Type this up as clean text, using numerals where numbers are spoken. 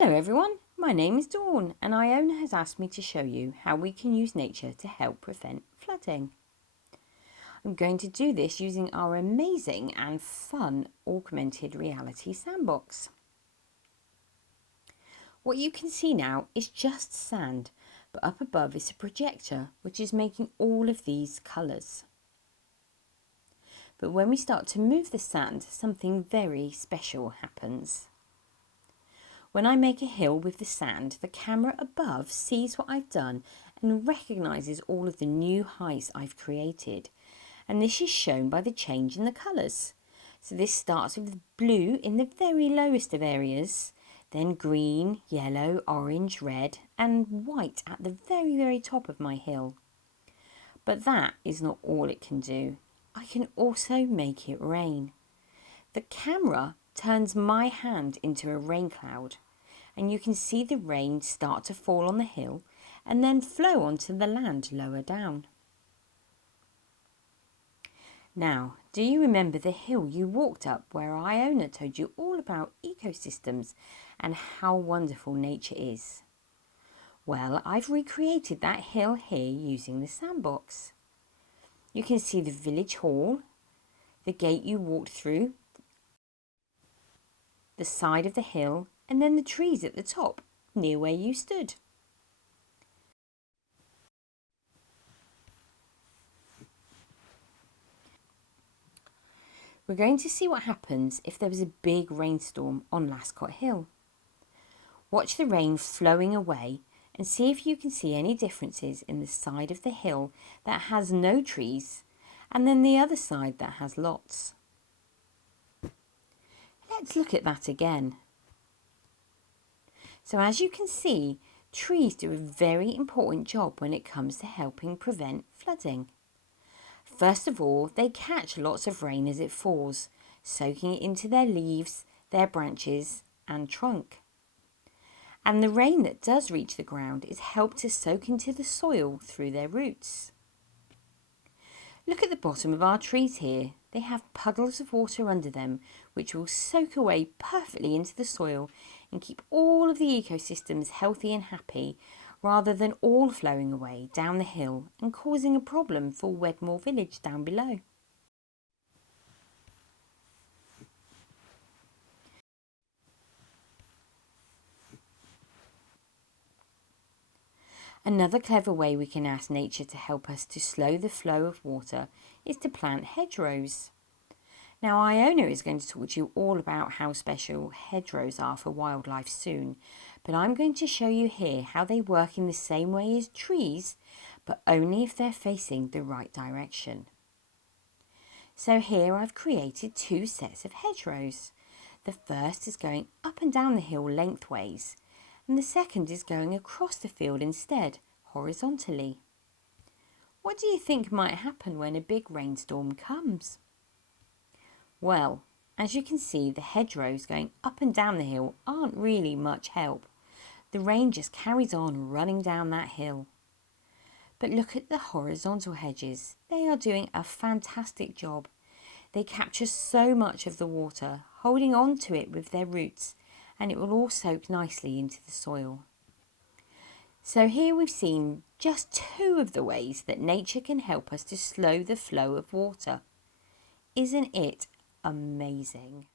Hello everyone, my name is Dawn and Iona has asked me to show you how we can use nature to help prevent flooding. I'm going to do this using our amazing and fun augmented reality sandbox. What you can see now is just sand, but up above is a projector which is making all of these colours. But when we start to move the sand, something very special happens. When I make a hill with the sand, the camera above sees what I've done and recognises all of the new heights I've created. And this is shown by the change in the colours. So this starts with blue in the very lowest of areas, then green, yellow, orange, red and white at the very top of my hill. But that is not all it can do. I can also make it rain. The camera turns my hand into a rain cloud and you can see the rain start to fall on the hill and then flow onto the land lower down. Now, do you remember the hill you walked up where Iona told you all about ecosystems and how wonderful nature is? Well, I've recreated that hill here using the sandbox. You can see the village hall, the gate you walked through, the side of the hill, and then the trees at the top, near where you stood. We're going to see what happens if there was a big rainstorm on Lascot Hill. Watch the rain flowing away and see if you can see any differences in the side of the hill that has no trees and then the other side that has lots. Let's look at that again. So as you can see, trees do a very important job when it comes to helping prevent flooding. First of all, they catch lots of rain as it falls, soaking it into their leaves, their branches and trunk. And the rain that does reach the ground is helped to soak into the soil through their roots. Look at the bottom of our trees here. They have puddles of water under them which will soak away perfectly into the soil and keep all of the ecosystems healthy and happy, rather than all flowing away down the hill and causing a problem for Wedmore village down below. Another clever way we can ask nature to help us to slow the flow of water is to plant hedgerows. Now Iona is going to talk to you all about how special hedgerows are for wildlife soon, but I'm going to show you here how they work in the same way as trees, but only if they're facing the right direction. So here I've created two sets of hedgerows. The first is going up and down the hill lengthways, and the second is going across the field instead, horizontally. What do you think might happen when a big rainstorm comes? Well, as you can see, the hedgerows going up and down the hill aren't really much help. The rain just carries on running down that hill. But look at the horizontal hedges. They are doing a fantastic job. They capture so much of the water, holding on to it with their roots, and it will all soak nicely into the soil. So here we've seen just two of the ways that nature can help us to slow the flow of water. Isn't it amazing?